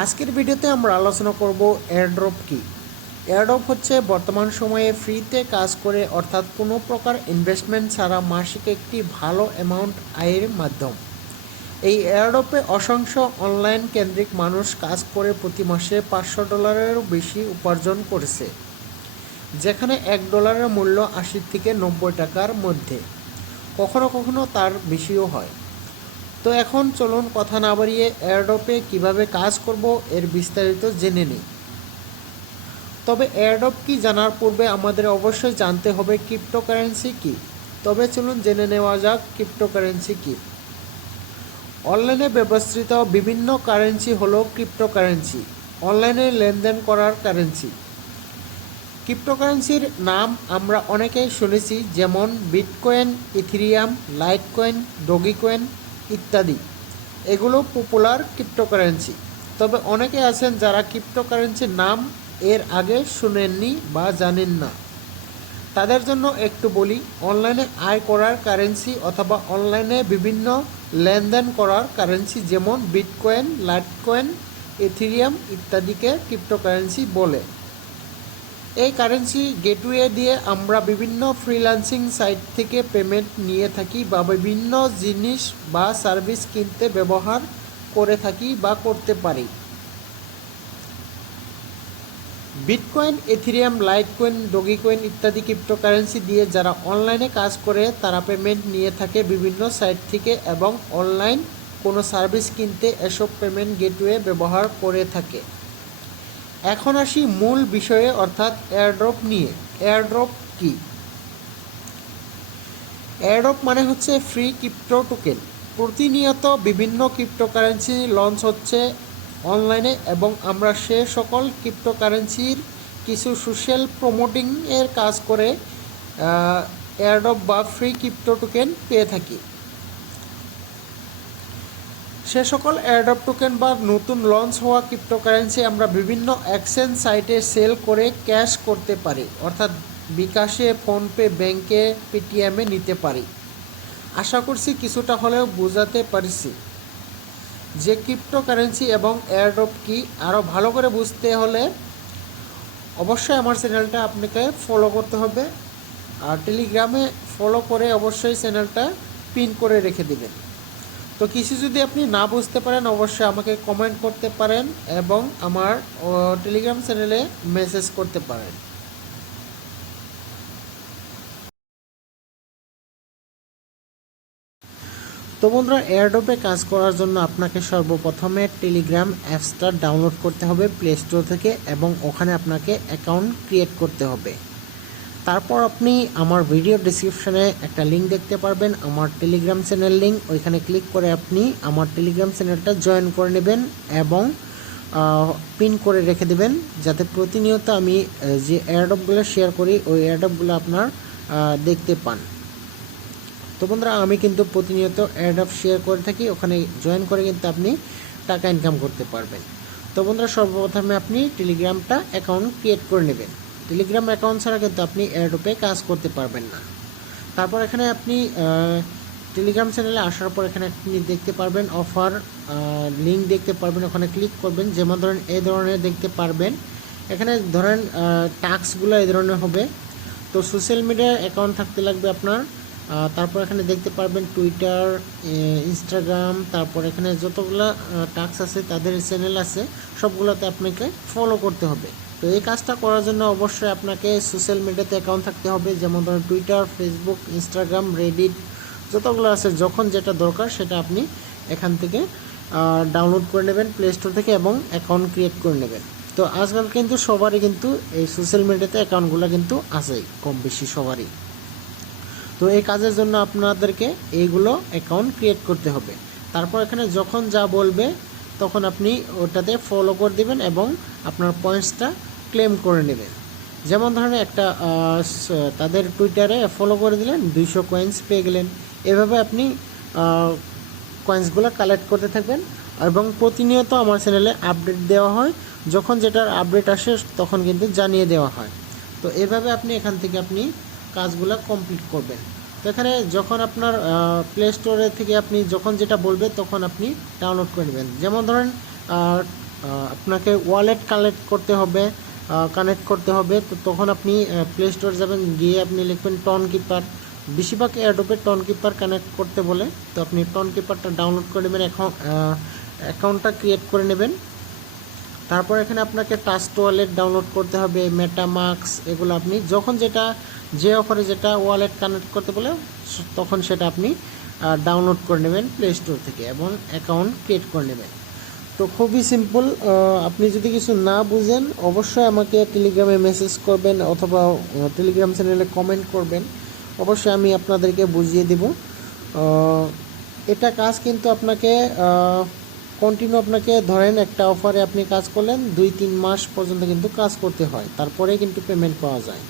আজকের ভিডিওতে আমরা আলোচনা করব এয়ারড্রপ কি। এয়ারড্রপ হচ্ছে বর্তমান সময়ে ফ্রিতে কাজ করে, অর্থাৎ কোনো প্রকার ইনভেস্টমেন্ট ছাড়া মাসিক একটি ভালো অ্যামাউন্ট আয়ের মাধ্যম। এই এয়ারড্রপে অসংখ্য অনলাইন কেন্দ্রিক মানুষ কাজ করে প্রতি মাসে $500-এরও বেশি উপার্জন করেছে, যেখানে $1 মূল্য 80 থেকে 90 টাকার মধ্যে, কখনো কখনো তার বেশিও হয়। তো এখন চলুন কথা না বাড়িয়ে এয়ারড্রপে কিভাবে কাজ করব এর বিস্তারিত জেনে নিই। তবে এয়ারড্রপ কি জানার পূর্বে আমাদের অবশ্যই জানতে হবে ক্রিপ্টোকারেন্সি কি। তবে চলুন জেনে নেওয়া যাক ক্রিপ্টোকারেন্সি কি। অনলাইনে ব্যবহৃত বিভিন্ন কারেন্সি হলো ক্রিপ্টোকারেন্সি, অনলাইনে লেনদেন করার কারেন্সি। ক্রিপ্টোকারেন্সির নাম আমরা অনেকেই শুনেছি, যেমন বিটকয়েন, ইথেরিয়াম, লাইটকয়েন, ডোগিকয়েন ইত্যাদি। এগুলো পপুলার ক্রিপ্টোকারেন্সি। তবে অনেকে আছেন যারা ক্রিপ্টোকারেন্সির নাম এর আগে শুনেননি বা জানেন না। তাদের জন্য একটু বলি, অনলাইনে আয় করার কারেন্সি অথবা অনলাইনে বিভিন্ন লেনদেন করার কারেন্সি, যেমন বিটকয়েন, লাইটকয়েন, ইথেরিয়াম ইত্যাদিকে ক্রিপ্টোকারেন্সি বলে। এই কারেন্সি গেটওয়ে দিয়ে আমরা বিভিন্ন ফ্রিল্যান্সিং সাইট থেকে পেমেন্ট নিয়ে থাকি বা বিভিন্ন জিনিস বা সার্ভিস কিনতে ব্যবহার করে থাকি বা করতে পারি। বিটকয়েন, ইথেরিয়াম, লাইটকয়েন, ডোগিকয়েন ইত্যাদি ক্রিপ্টোকারেন্সি দিয়ে যারা অনলাইনে কাজ করে তারা পেমেন্ট নিয়ে থাকে বিভিন্ন সাইট থেকে এবং অনলাইন কোনো সার্ভিস কিনতে এসব পেমেন্ট গেটওয়ে ব্যবহার করে থাকে। এখন আসি মূল বিষয়ে, অর্থাৎ এয়ারড্রপ নিয়ে। এয়ারড্রপ কি? এয়ারড্রপ মানে হচ্ছে ফ্রি ক্রিপ্টো টোকেন। প্রতিনিয়ত বিভিন্ন ক্রিপ্টোকারেন্সি লঞ্চ হচ্ছে অনলাইনে এবং আমরা সে সকল ক্রিপ্টোকারেন্সির কিছু সোশ্যাল প্রমোটিং এর কাজ করে এয়ারড্রপ বা ফ্রি ক্রিপ্টো টোকেন পেয়ে থাকি। সে সকল এয়ারড্রপ টোকেন বা নতুন লঞ্চ হওয়া ক্রিপ্টোকারেন্সি আমরা বিভিন্ন এক্সচেঞ্জ সাইটে সেল করে ক্যাশ করতে পারি, অর্থাৎ বিকাশে, ফোনপে, ব্যাংকে, পেটিএমে নিতে পারি। আশা করছি কিছুটা হলেও বোঝাতে পারছি যে ক্রিপ্টোকারেন্সি এবং এয়ারড্রপ কি। আরও ভালো করে বুঝতে হলে অবশ্যই আমার চ্যানেলটা আপনাকে ফলো করতে হবে, আর টেলিগ্রামে ফলো করে অবশ্যই চ্যানেলটা পিন করে রেখে দিবেন। তো কিছু যদি আপনি না বুঝতে পারেন অবশ্যই আমাকে কমেন্ট করতে পারেন এবং আমার টেলিগ্রাম চ্যানেলে মেসেজ করতে পারেন। তো বন্ধুরা, এয়ারড্রপে কাজ করার জন্য আপনাকে সর্বপ্রথমে টেলিগ্রাম অ্যাপসটা ডাউনলোড করতে হবে প্লে স্টোর থেকে এবং ওখানে আপনাকে অ্যাকাউন্ট ক্রিয়েট করতে হবে। তারপর আপনি আমার ভিডিও ডিসক্রিপশানে একটা লিঙ্ক দেখতে পারবেন, আমার টেলিগ্রাম চ্যানেল লিঙ্ক। ওইখানে ক্লিক করে আপনি আমার টেলিগ্রাম চ্যানেলটা জয়েন করে নেবেন এবং পিন করে রেখে দেবেন, যাতে প্রতিনিয়ত আমি যে এয়ারড্রপগুলো শেয়ার করি ওই এয়ারড্রপগুলো আপনার দেখতে পান। তো বন্ধুরা, আমি কিন্তু প্রতিনিয়ত এয়ারড্রপ শেয়ার করে থাকি, ওখানে জয়েন করে কিন্তু আপনি টাকা ইনকাম করতে পারবেন। তো বন্ধুরা, সর্বপ্রথমে আপনি টেলিগ্রামটা অ্যাকাউন্ট ক্রিয়েট করে নেবেন। টেলিগ্রাম অ্যাকাউন্ট ছাড়া কিন্তু আপনি এয়ারড্রপে কাজ করতে পারবেন না। তারপর এখানে আপনি টেলিগ্রাম চ্যানেলে আসার পর এখানে আপনি দেখতে পারবেন অফার লিঙ্ক দেখতে পারবেন, ওখানে ক্লিক করবেন। যেমন ধরেন এই ধরনের দেখতে পারবেন, এখানে ধরেন টাস্কগুলো এই ধরনের হবে। তো সোশ্যাল মিডিয়ার অ্যাকাউন্ট থাকতে লাগবে আপনার। তারপর এখানে দেখতে পারবেন টুইটার, ইনস্টাগ্রাম, তারপর এখানে যতগুলো টাস্ক আছে তাদের চ্যানেল আছে সবগুলোতে আপনাকে ফলো করতে হবে। তো এই কাজটা করার জন্য অবশ্যই আপনাকে সোশ্যাল মিডিয়াতে অ্যাকাউন্ট থাকতে হবে, যেমন ধরুন টুইটার, ফেসবুক, ইনস্টাগ্রাম, রেডিট যতগুলো আছে, যখন যেটা দরকার সেটা আপনি এখান থেকে ডাউনলোড করে নেবেন প্লে স্টোর থেকে এবং অ্যাকাউন্ট ক্রিয়েট করে নেবেন। তো আজকাল কিন্তু সবারই কিন্তু এই সোশ্যাল মিডিয়াতে অ্যাকাউন্টগুলো কিন্তু আছেই, কম বেশি সবারই। তো এই কাজের জন্য আপনাদেরকে এইগুলো অ্যাকাউন্ট ক্রিয়েট করতে হবে। তারপর এখানে যখন যা বলবে তখন আপনি ওটাতে ফলো করে দেবেন এবং আপনার পয়েন্টসটা ক্লেম করে নেবেন। যেমন ধরেন একটা তাদের টুইটারে ফলো করে দিলেন, 200 কয়েন্স পেয়ে গেলেন। এভাবে আপনি কয়েন্সগুলো কালেক্ট করতে থাকবেন এবং প্রতিনিয়ত আমার চ্যানেলে আপডেট দেওয়া হয়, যখন যেটার আপডেট আসে তখন কিন্তু জানিয়ে দেওয়া হয়। তো এভাবে আপনি এখান থেকে আপনি কাজগুলো কমপ্লিট করবেন। তো এখানে যখন আপনার প্লে স্টোরে থেকে আপনি যখন যেটা বলবে তখন আপনি ডাউনলোড করে নেবেন। যেমন ধরেন আপনাকে ওয়ালেট কানেক্ট করতে হবে। তো তখন আপনি প্লে স্টোর যাবেন, গিয়ে আপনি লিখবেন টন কিপার। বেশিরভাগ অ্যাডোবে টন কিপার কানেক্ট করতে বলে, তো আপনি টন কিপারটা ডাউনলোড করে নেবেন, অ্যাকাউন্টটা ক্রিয়েট করে নেবেন। তারপর এখানে আপনাকে ট্রাস্ট ওয়ালেট ডাউনলোড করতে হবে, মেটামাস্ক, এগুলো আপনি যখন যে অফারে যেটা ওয়ালেট কানেক্ট করতে বলে তখন সেটা আপনি ডাউনলোড করে নেবেন প্লে স্টোর থেকে এবং অ্যাকাউন্ট ক্রিয়েট করে নেবেন। তো খুবই সিম্পল। আপনি যদি কিছু না বুঝেন অবশ্যই আমাকে টেলিগ্রামে মেসেজ করবেন অথবা টেলিগ্রাম চ্যানেলে কমেন্ট করবেন, অবশ্যই আমি আপনাদেরকে বুঝিয়ে দেব। এটা কাজ কিন্তু আপনাকে কন্টিনিউ, আপনাকে ধরেন একটা অফারে আপনি কাজ করলেন 2-3 মাস পর্যন্ত কিন্তু কাজ করতে হয়, তারপরে কিন্তু পেমেন্ট পাওয়া যায়।